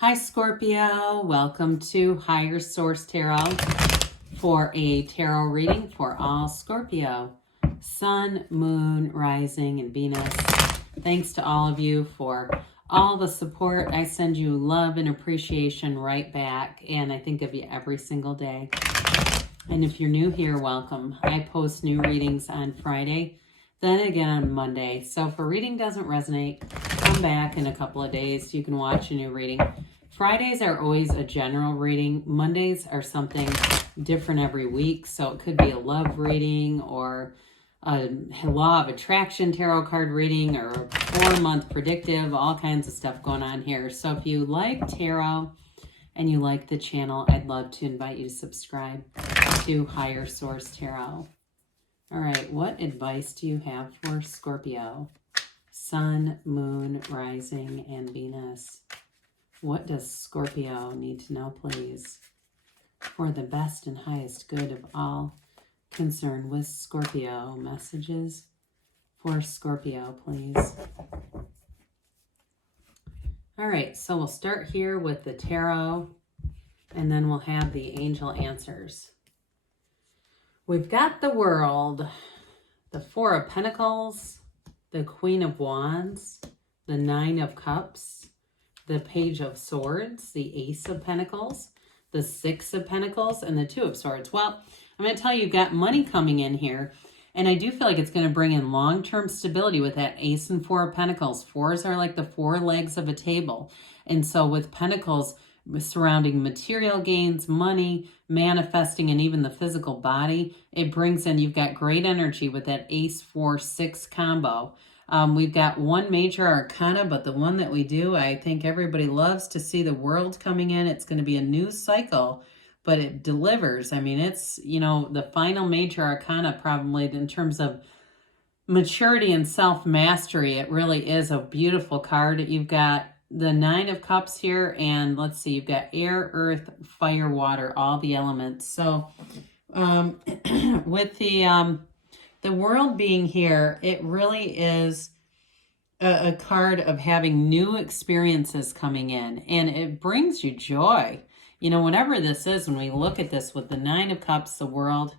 Hi Scorpio, welcome to Higher Source Tarot for a tarot reading for all Scorpio, Sun, Moon, Rising, and Venus. Thanks to all of you for all the support. I send you love and appreciation right back, and I think of you every single day. And if you're new here, welcome. I post new readings on Friday, then again on Monday. So if a reading doesn't resonate, come back in a couple of days. You can watch a new reading. Fridays are always a general reading. Mondays are something different every week. So it could be a love reading or a law of attraction tarot card reading or a 4-month predictive, all kinds of stuff going on here. So if you like tarot and you like the channel, I'd love to invite you to subscribe to Higher Source Tarot. All right, what advice do you have for Scorpio? Sun, Moon, Rising, and Venus. What does Scorpio need to know, please, for the best and highest good of all concerned with Scorpio? Messages for Scorpio, please. All right, so we'll start here with the tarot, and then we'll have the angel answers. We've got the World, the Four of Pentacles, the Queen of Wands, the Nine of Cups, the Page of Swords, the Ace of Pentacles, the Six of Pentacles, and the Two of Swords. Well, I'm going to tell you, you've got money coming in here, and I do feel like it's going to bring in long-term stability with that Ace and Four of Pentacles. Fours are like the four legs of a table, and so with Pentacles surrounding material gains, money, manifesting, and even the physical body, it brings in, you've got great energy with that Ace, 4, 6 combo. We've got one major arcana, but the one that we do, I think everybody loves to see the World coming in. It's going to be a new cycle, but it delivers. I mean, it's, you know, the final major arcana probably in terms of maturity and self-mastery. It really is a beautiful card. You've got the Nine of Cups here, and let's see, you've got air, earth, fire, water, all the elements. So with the World being here, it really is a card of having new experiences coming in, and it brings you joy. You know, whatever this is, when we look at this with the Nine of Cups, the World,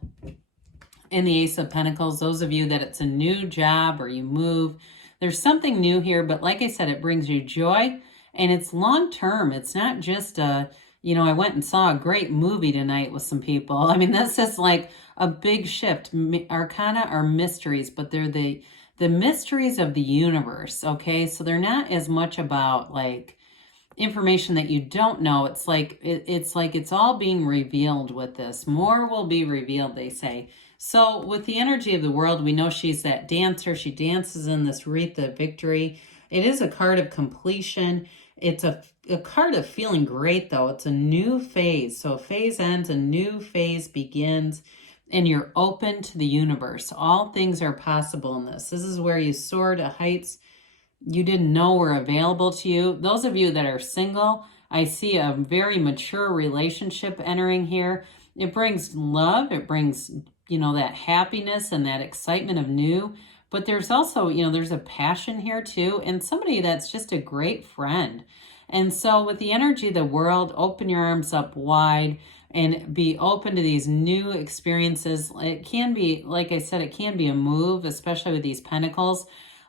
and the Ace of Pentacles, those of you that it's a new job or you move, there's something new here, but like I said, it brings you joy, and it's long-term. It's not just a, you know, I went and saw a great movie tonight with some people. I mean, this is like a big shift. Arcana are mysteries, but they're the mysteries of the universe, okay? So they're not as much about like information that you don't know. It's like it's all being revealed with this. More will be revealed, they say. So with the energy of the World, we know she's that dancer. She dances in this wreath of victory. It is a card of completion. It's a card of feeling great, though. It's a new phase. So a phase ends, a new phase begins, and you're open to the universe. All things are possible in this. This is where you soar to heights you didn't know were available to you. Those of you that are single, I see a very mature relationship entering here. It brings love. It brings, you know, that happiness and that excitement of new. But there's also, you know, there's a passion here too, and somebody that's just a great friend. And so with the energy of the World, open your arms up wide and be open to these new experiences. It can be, like I said, it can be a move, especially with these pentacles.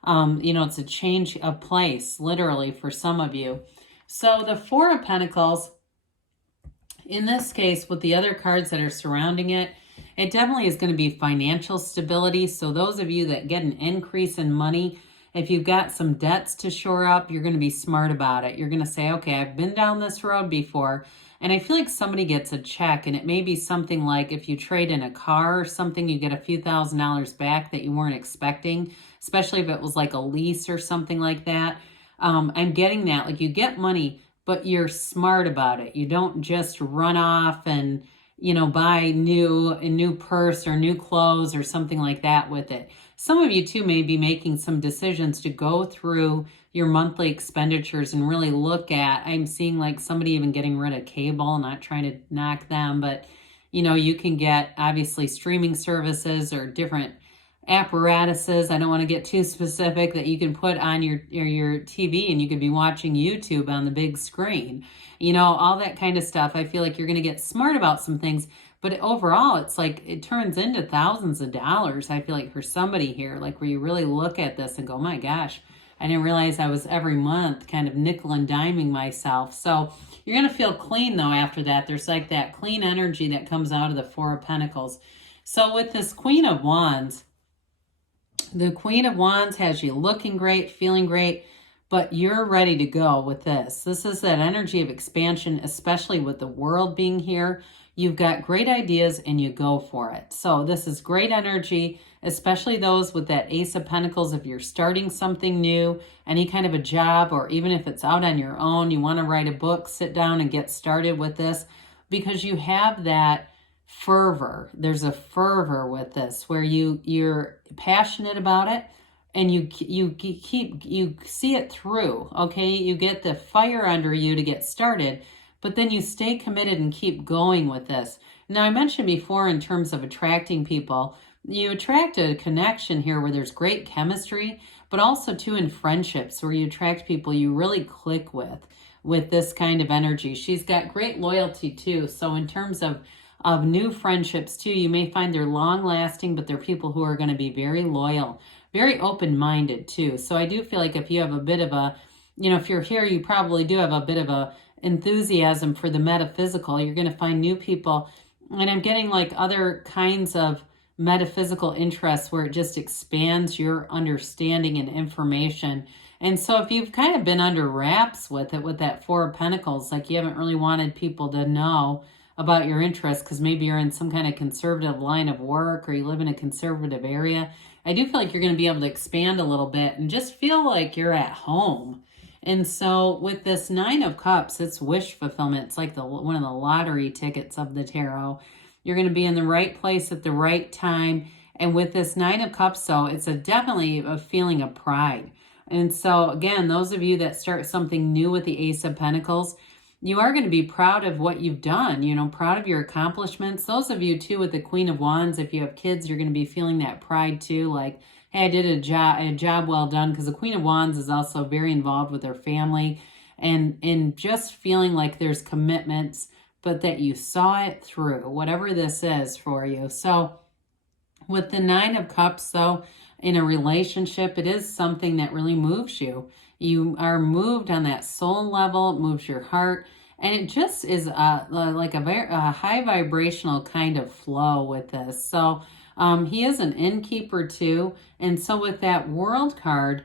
You know, it's a change of place, literally, for some of you. So the Four of Pentacles, in this case, with the other cards that are surrounding it, it definitely is going to be financial stability. So those of you that get an increase in money, if you've got some debts to shore up, you're going to be smart about it. You're going to say, okay, I've been down this road before, and I feel like somebody gets a check, and it may be something like if you trade in a car or something, you get a few $1,000s back that you weren't expecting, especially if it was like a lease or something like that. I'm getting that. Like, you get money, but you're smart about it. You don't just run off and, you know, buy a new purse or new clothes or something like that with it. Some of you too may be making some decisions to go through your monthly expenditures and really look at, I'm seeing like somebody even getting rid of cable, not trying to knock them, but you know, you can get obviously streaming services or different apparatuses. I don't want to get too specific, that you can put on your TV and you could be watching YouTube on the big screen. You know, all that kind of stuff. I feel like you're going to get smart about some things, but overall, it's like it turns into thousands of dollars. I feel like for somebody here, like where you really look at this and go, my gosh, I didn't realize I was every month kind of nickel and diming myself. So you're going to feel clean though after that. There's like that clean energy that comes out of the Four of Pentacles. So with this Queen of Wands, the Queen of Wands has you looking great, feeling great, but you're ready to go with this. This is that energy of expansion, especially with the world being here. You've got great ideas and you go for it. So this is great energy, especially those with that Ace of Pentacles. If you're starting something new, any kind of a job, or even if it's out on your own, you want to write a book, sit down and get started with this, because you have that fervor. There's a fervor with this where you're passionate about it, and you see it through. Okay, you get the fire under you to get started, but then you stay committed and keep going with this. Now, I mentioned before in terms of attracting people, you attract a connection here where there's great chemistry, but also too in friendships where you attract people you really click with this kind of energy. She's got great loyalty too. So in terms of new friendships too, you may find they're long lasting, but they're people who are going to be very loyal, very open-minded too. So I do feel like if you have a bit of a, you know, if you're here, you probably do have a bit of a enthusiasm for the metaphysical. You're going to find new people. And I'm getting like other kinds of metaphysical interests where it just expands your understanding and information. And so if you've kind of been under wraps with it, with that Four of Pentacles, like you haven't really wanted people to know about your interests because maybe you're in some kind of conservative line of work or you live in a conservative area, I do feel like you're going to be able to expand a little bit and just feel like you're at home. And so with this Nine of Cups, it's wish fulfillment. It's like one of the lottery tickets of the tarot. You're going to be in the right place at the right time. And with this Nine of Cups, so it's definitely a feeling of pride. And so again, those of you that start something new with the Ace of Pentacles, you are going to be proud of what you've done, you know, proud of your accomplishments. Those of you too with the Queen of Wands, if you have kids, you're going to be feeling that pride too, like, hey, I did a job well done, because the Queen of Wands is also very involved with her family and just feeling like there's commitments, but that you saw it through, whatever this is for you. So with the Nine of Cups, though, in a relationship, it is something that really moves you. You are moved on that soul level, it moves your heart, and it just is like a high vibrational kind of flow with this. So he is an innkeeper too. And so with that World card,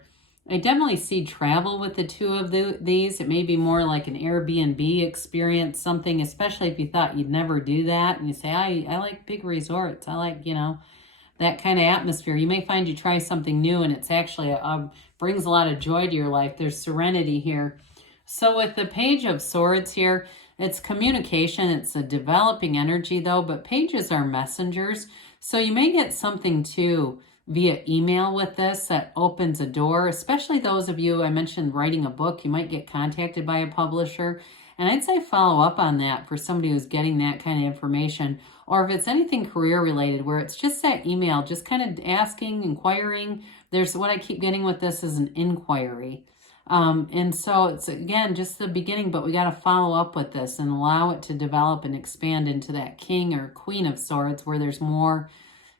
I definitely see travel with the two of these. It may be more like an Airbnb experience, something, especially if you thought you'd never do that. And you say, I like big resorts. I like, you know, that kind of atmosphere. You may find you try something new and it's actually brings a lot of joy to your life. There's serenity here. So with the Page of Swords here, it's communication. It's a developing energy though, but pages are messengers. So you may get something too via email with this that opens a door, especially those of you, I mentioned writing a book, you might get contacted by a publisher. And I'd say follow up on that for somebody who's getting that kind of information. Or if it's anything career related where it's just that email, just kind of asking, inquiring. There's what I keep getting with this is an inquiry. And so it's, again, just the beginning, but we got to follow up with this and allow it to develop and expand into that King or Queen of Swords where there's more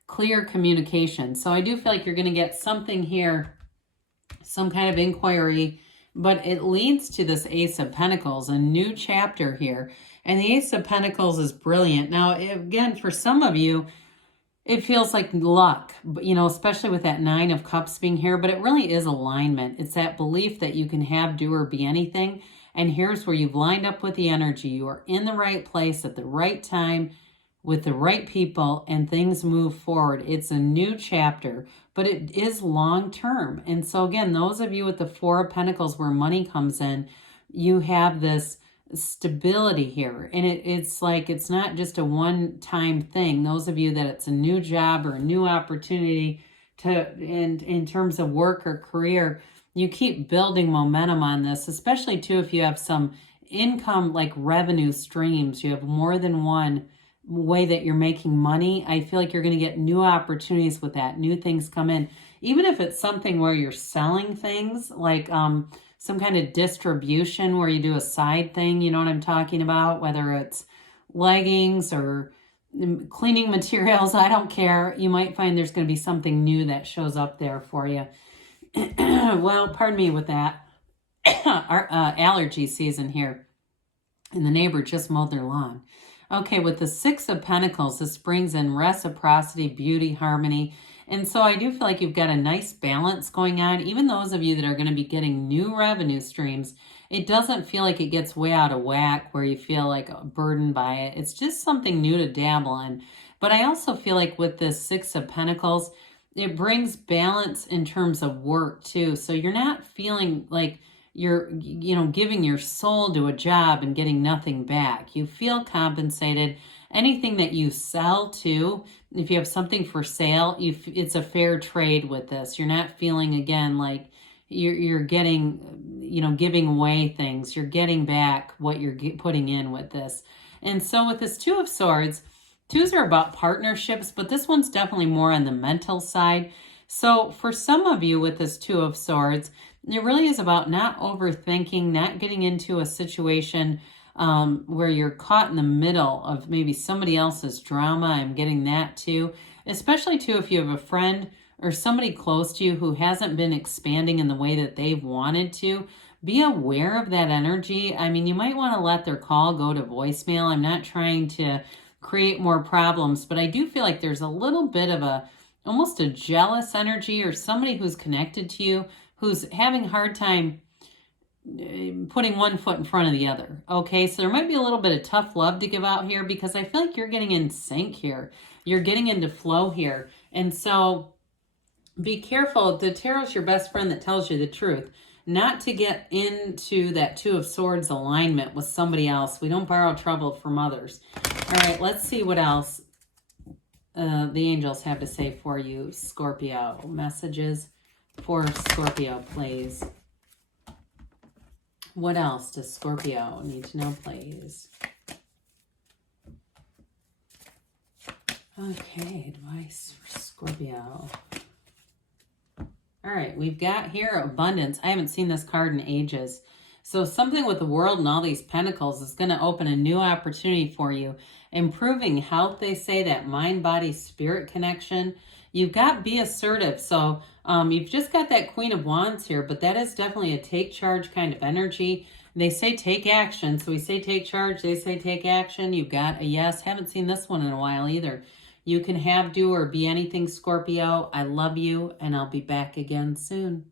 clear communication. So I do feel like you're going to get something here, some kind of inquiry, but it leads to this Ace of Pentacles, a new chapter here. And the Ace of Pentacles is brilliant. Now, again, for some of you, it feels like luck, you know, especially with that Nine of Cups being here, but it really is alignment. It's that belief that you can have, do, or be anything. And here's where you've lined up with the energy. You are in the right place at the right time with the right people, and things move forward. It's a new chapter, but it is long-term. And so again, those of you with the Four of Pentacles where money comes in, you have this stability here. And it's like, it's not just a one-time thing. Those of you that it's a new job or a new opportunity in terms of work or career, you keep building momentum on this, especially too if you have some income like revenue streams, you have more than one way that you're making money. I feel like you're going to get new opportunities with that. New things come in. Even if it's something where you're selling things, like some kind of distribution where you do a side thing, you know what I'm talking about? Whether it's leggings or cleaning materials, I don't care. You might find there's going to be something new that shows up there for you. Well, pardon me with that. Our allergy season here. And the neighbor just mowed their lawn. Okay, with the Six of Pentacles, this brings in reciprocity, beauty, harmony. And so I do feel like you've got a nice balance going on. Even those of you that are going to be getting new revenue streams, it doesn't feel like it gets way out of whack where you feel like burdened by it. It's just something new to dabble in. But I also feel like with this Six of Pentacles, it brings balance in terms of work too. So you're not feeling like you're, giving your soul to a job and getting nothing back. You feel compensated. Anything that you sell to, if you have something for sale, it's a fair trade with this. You're not feeling, again, like you're getting, giving away things. You're getting back what you're putting in with this. And so with this Two of Swords, twos are about partnerships, but this one's definitely more on the mental side. So for some of you with this Two of Swords, it really is about not overthinking, not getting into a situation where you're caught in the middle of maybe somebody else's drama. I'm getting that too, especially too if you have a friend or somebody close to you who hasn't been expanding in the way that they've wanted to. Be aware of that energy. I mean, you might want to let their call go to voicemail. I'm not trying to create more problems, but I do feel like there's a little bit of almost a jealous energy, or somebody who's connected to you who's having a hard time putting one foot in front of the other. Okay, so there might be a little bit of tough love to give out here, because I feel like you're getting in sync here. You're getting into flow here. And so be careful. The tarot's your best friend that tells you the truth. Not to get into that Two of Swords alignment with somebody else. We don't borrow trouble from others. All right, let's see what else the angels have to say for you, Scorpio. Messages for Scorpio, please. What else does Scorpio need to know, please? Okay, advice for Scorpio. All right, we've got here abundance. I haven't seen this card in ages. So something with the World and all these pentacles is going to open a new opportunity for you. Improving health, they say, that mind, body, spirit connection. You've got be assertive. So you've just got that Queen of Wands here, but that is definitely a take charge kind of energy. They say take action. So we say take charge. They say take action. You've got a yes. Haven't seen this one in a while either. You can have, do, or be anything, Scorpio. I love you, and I'll be back again soon.